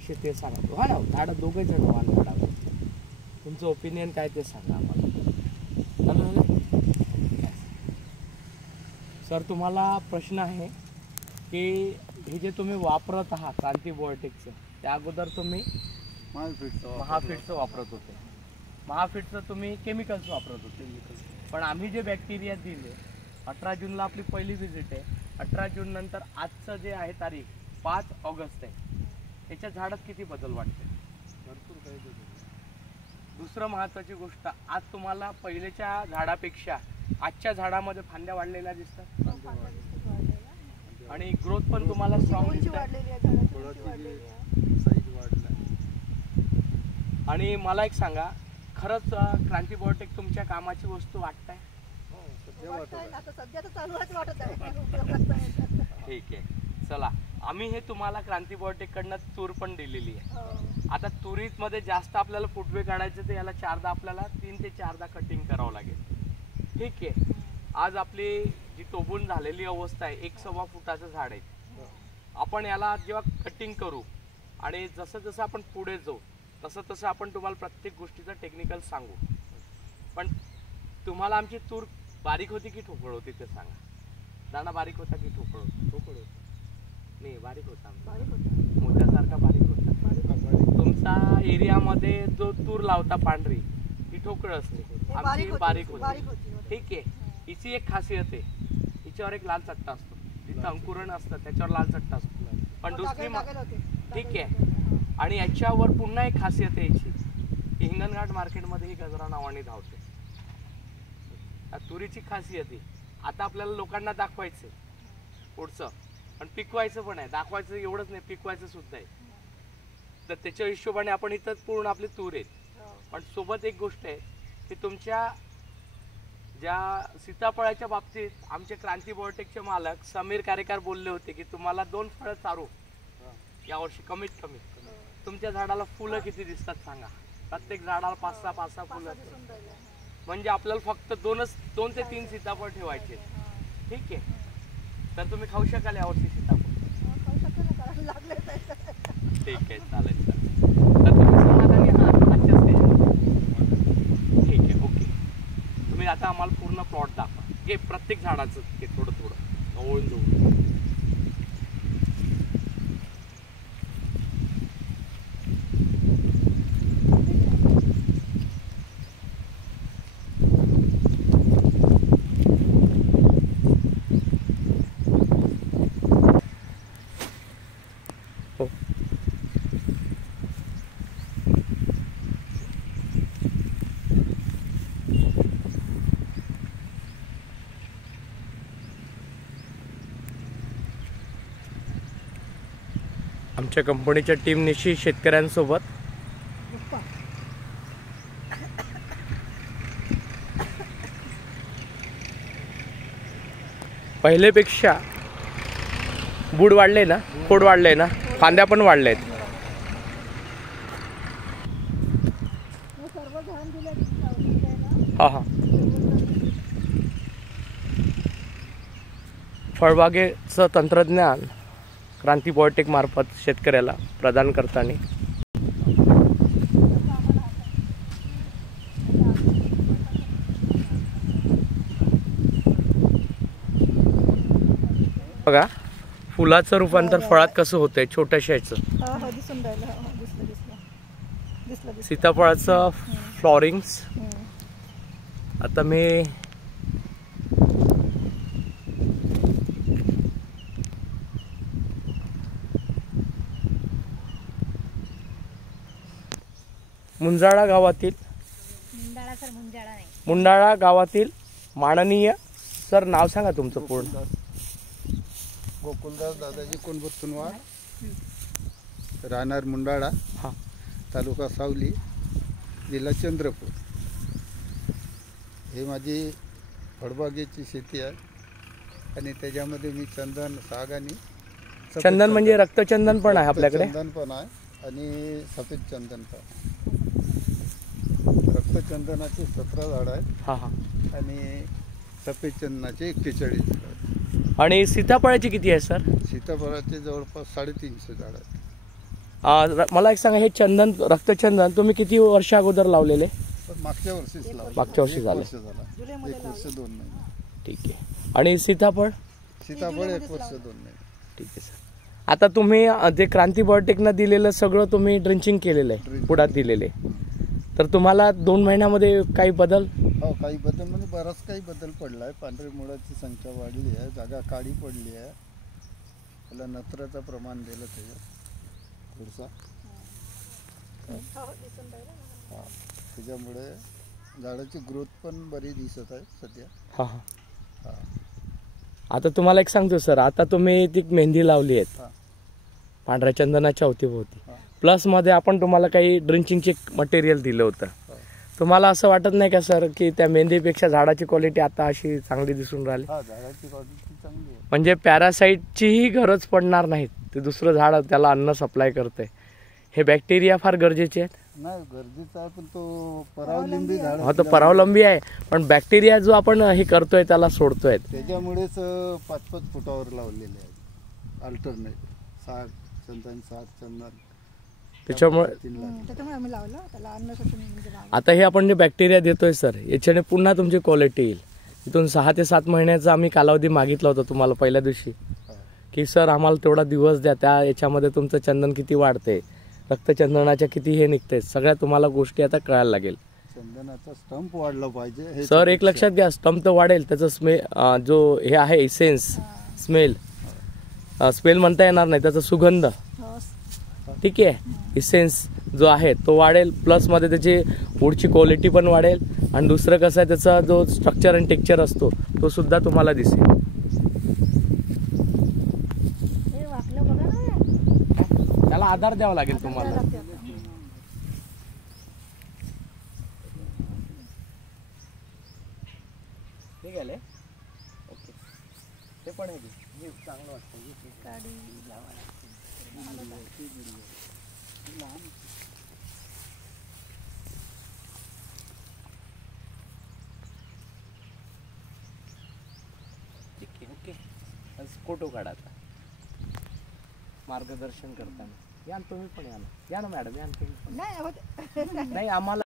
विषय ते सांगा. हा ना, झाडं दोघे जण वाण झाडावर. तुमचं ओपिनियन काय ते सांगा आम्हाला. सर तुम्हाला प्रश्न आहे की हे जे तुम्ही वापरत आहात क्रांती बायोटेकचं, त्या अगोदर तुम्ही महाफीडचं वापरत होते. महाफीडचं तुम्ही केमिकल्स वापरत होते. पण आम्ही जे बॅक्टेरिया दिले, 18 जूनला आपली पहिली व्हिजिट आहे. 18 जून नंतर आजचं जे आहे तारीख 5 ऑगस्ट आहे. त्याच्या झाडात किती बदल वाटते? भरपूर काही बदल. दुसरं महत्त्वाची गोष्ट, आज तुम्हाला पहिलेच्या झाडापेक्षा आजच्या झाडामध्ये फांद्या वाढलेल्या दिसतात आणि ग्रोथ पण तुम्हाला स्ट्रॉंग दिसते. आणि मला एक सांगा, खरंच क्रांती बायोटेक तुमच्या कामाची वस्तू वाटत आहे? ठीक आहे, चला आम्ही हे तुम्हाला क्रांती बायोटेक कडनं तूर पण दिलेली आहे. आता तुरीत मध्ये जास्त आपल्याला फुटवे काढायचे, तर याला 4दा आपल्याला 3 ते 4दा कटिंग करावं लागेल. ठीक आहे. आज आपली जी टोबून झालेली अवस्था आहे, 1.25 फुटाचं झाड आहे. आपण याला जेव्हा कटिंग करू आणि जसं जसं आपण पुढे जाऊ तसं तसं आपण तुम्हाला प्रत्येक गोष्टीचं टेक्निकल सांगू. पण तुम्हाला आमची तूर बारीक होती की ठोकळ होती ते सांगा. दाणा बारीक होता की ठोकळ होता? ठोकळ होता. नाही, बारीक होता. मोठ्यासारखा बारीक होता. तुमचा एरियामध्ये जो तूर लावता पांढरी ती ठोकळ असते, आमची बारीक होती. ठीक आहे. हिची एक खासियत आहे, हिच्यावर एक लाल चट्टा असतो. जिथं अंकुरण असतं त्याच्यावर लाल चट्टा असतो. पण दुसरी ठीक आहे. आणि याच्यावर पुन्हा एक खासियत आहे याची, हिंगणघाट मार्केटमध्ये ही गजरा नावाने धावते. तुरीची खासियत आहे. आता आपल्याला लोकांना दाखवायचं पुढचं, पण पिकवायचं पण आहे. दाखवायचं एवढंच नाही, पिकवायचं सुद्धा आहे. तर त्याच्या हिशोबाने आपण इथं पूर्ण आपले तूर आहेत. पण सोबत एक गोष्ट आहे की तुमच्या ज्या सीताफळाच्या बाबतीत आमचे क्रांती बायोटेकचे मालक समीर कारेकर बोलले होते की तुम्हाला 2 फळं चारू यावर्षी कमीत कमी. तुमच्या झाडाला फुलं किती दिसतात सांगा? प्रत्येक झाडाला 5-6 फुलं. म्हणजे आपल्याला फक्त 2 ते 3 सीताफळ ठेवायचे. ठीक आहे. तर तुम्ही खाऊ शकाल यावर्षी सीताफळ? ठीक आहे, चालेल. तर तुम्ही समाधानी आहात आजच्या स्टेजवर? ठीक आहे, ओके. तुम्ही आता आम्हाला पूर्ण प्लॉट दाखवा. हे प्रत्येक झाडाचं ते थोडं थोडं ओळून जवळ. आमच्या कंपनीच्या टीमनिशी शेतकऱ्यांसोबत पहिलेपेक्षा बूड वाढले ना, खोड वाढले ना, फांद्या पण वाढल्या आहेत. हा. फळबागेचं तंत्रज्ञान क्रांती बायोटेक मार्फत शेतकऱ्याला प्रदान करताना बघा, फुलाचं रूपांतर फळात कसं होतंय छोट्याशाचं. सीताफळाचं फ्लॉरिंग्स. आता मी मुंजाळा गावातील मुंडाळा गावातील माननीय सर, नाव सांगा तुमचं पूर्ण. गोकुलदास दादाजी कोणबत्तुनवार, राहणार मुंडाळा, तालुका सावली, जिल्हा चंद्रपूर. हे माझी फळबागेची शेती आहे आणि त्याच्यामध्ये मी चंदन, साग आणि चंदन म्हणजे रक्तचंदन पण आहे आपल्याकडे. चंदन पण आहे आणि सफेद चंदन पण. रक्तचंदनाचे 17 झाडं आहेत आणि सफेद चंदनाचे 41 झाडं आहेत. आणि सीताफळाची किती आहे सर? सीताफळाचे जवळपास 350 झाडं आहेत. मला एक सांगा, हे चंदन रक्तचंदन तुम्ही किती वर्ष अगोदर लावलेले? पण मागच्या वर्षीच लावलं. मागच्या वर्षी एक झालं. वर्ष झाला. 1 वर्ष 2 महिने. ठीक आहे. आणि सीताफळ? सीताफळ 1 वर्ष 2 महिने. ठीक आहे सर. आता तुम्ही जे क्रांती बायोटेकनं दिलेलं सगळं तुम्ही ड्रिंचिंग केलेलं आहे, Drenching. पुढात दिलेले, तर तुम्हाला 2 महिन्यामध्ये काही बदल? हो, काही बदल म्हणजे बराच काही बदल पडला आहे. पांढऱ्या मुळाची संख्या वाढली आहे, जागा काळी पडली आहे. त्याला नत्राचं प्रमाण दिलं त्याच्यात थोडसा. हा, त्याच्यामुळे झाडाची ग्रोथ पण बरी दिसत आहे सध्या. हां हां. हा. आता तुम्हाला एक सांगतो सर, आता तुम्ही ती मेहंदी लावली आहेत हा. पांढऱ्या चंदनाच्या अवतीभोवती, हा. प्लसमध्ये आपण तुम्हाला काही ड्रिंचिंगचे मटेरियल दिलं होतं. हा. तुम्हाला असं वाटत नाही का सर की त्या मेहंदीपेक्षा झाडाची क्वालिटी आता अशी चांगली दिसून राहिली? हा, झाडाची क्वालिटी चांगली आहे. म्हणजे पॅरासाईटचीही गरज पडणार नाही, ते दुसरं झाड त्याला अन्न सप्लाय करतंय. हे बॅक्टेरिया फार गरजेचे आहेत. नाही, गरजेचा आहे, पण तो परावलंबी झाड हा, तो परावलंबी आहे, पण बॅक्टेरिया जो आपण हे करतोय त्याला सोडतोय. त्याच्यामुळेच 5-5 फुटावर लावलेले आहेत अल्टरनेट. 60 चंदन, 60 चंदन, त्याच्यामुळे 3 लागले. त्याच्यामुळे आम्ही लावलं त्याला अन्नसाठी म्हणजे लावलं. आता हे आपण जे बॅक्टेरिया देतोय सर, याच्याने पुन्हा तुमची क्वालिटी येईल. इथून 6 ते 7 महिन्याचा आम्ही कालावधी मागितला होता तुम्हाला पहिल्या दिवशी, हा. की सर आम्हाला तेवढा दिवस द्या, त्या याच्यामध्ये तुमचं चंदन किती वाढते, रक्तचंदनाच्या किती हे निघते, सगळ्या तुम्हाला गोष्टी आता कळायला लागेल. चंदनाचा स्टंप वाढला पाहिजे हे सर एक लक्षात घ्या, स्टंप तर वाढेल, त्याचं जो हे आहे इसेन्स, स्मेल म्हणता येणार नाही, त्याचा सुगंध, हो. ठीक आहे, इसेन्स जो आहे तो वाढेल, प्लसमध्ये त्याची पुढची क्वालिटी पण वाढेल, आणि दुसरं कसं आहे, त्याचा जो स्ट्रक्चर आणि टेक्स्चर असतो तो सुद्धा तुम्हाला दिसेल. हे वाकलं बघा ना. त्याला आधार द्यावा लागेल तुम्हाला. निघाले? ओके. ते पण आहे चांगलं वाटतं. काडी लावा ठीक आहे. ओके. फोटो काढा आता मार्गदर्शन करताना. या ना तुम्ही पण, या ना मॅडम, या ना तुम्ही पण. नाही होत. नाही आम्हाला